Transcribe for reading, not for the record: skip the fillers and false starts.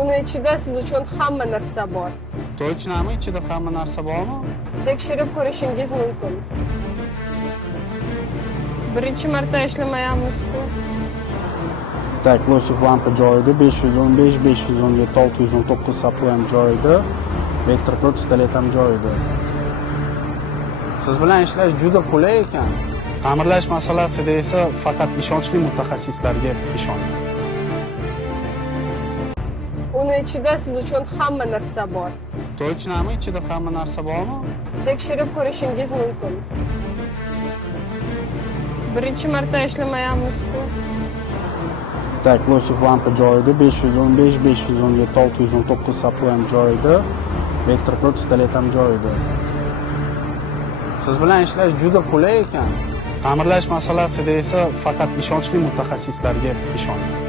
Uni ichida siz uchun hamma narsa bor. Точнами ichida hamma narsa bormi? Tekshirib ko'rishingiz mumkin. Birinchi marta ishlamayapmiz-ku. Tak, Losif lampa joyida 515, 517, 619 saplo ham joyida. Vektor Pro pistolet ham joyida. Siz bilan ishlash juda qulay ekan. Ta'mirlash masalasida esa faqat ishonchli mutaxassislarga ishoning. Uni ichida siz uchun hamma narsa bor. Точнами ichida hamma narsa bormi? Tekshirib ko'rishingiz mumkin. Birinchi marta ishlamayapmiz-ku. Tak, Losif lampa joyida 515, 517, 619 saplo ham joyida. Vektor Pro pistolet ham joyida. Siz bilan ishlash juda qulay ekan. Ta'mirlash masalasida esa faqat ishonchli mutaxassislarga ishoning.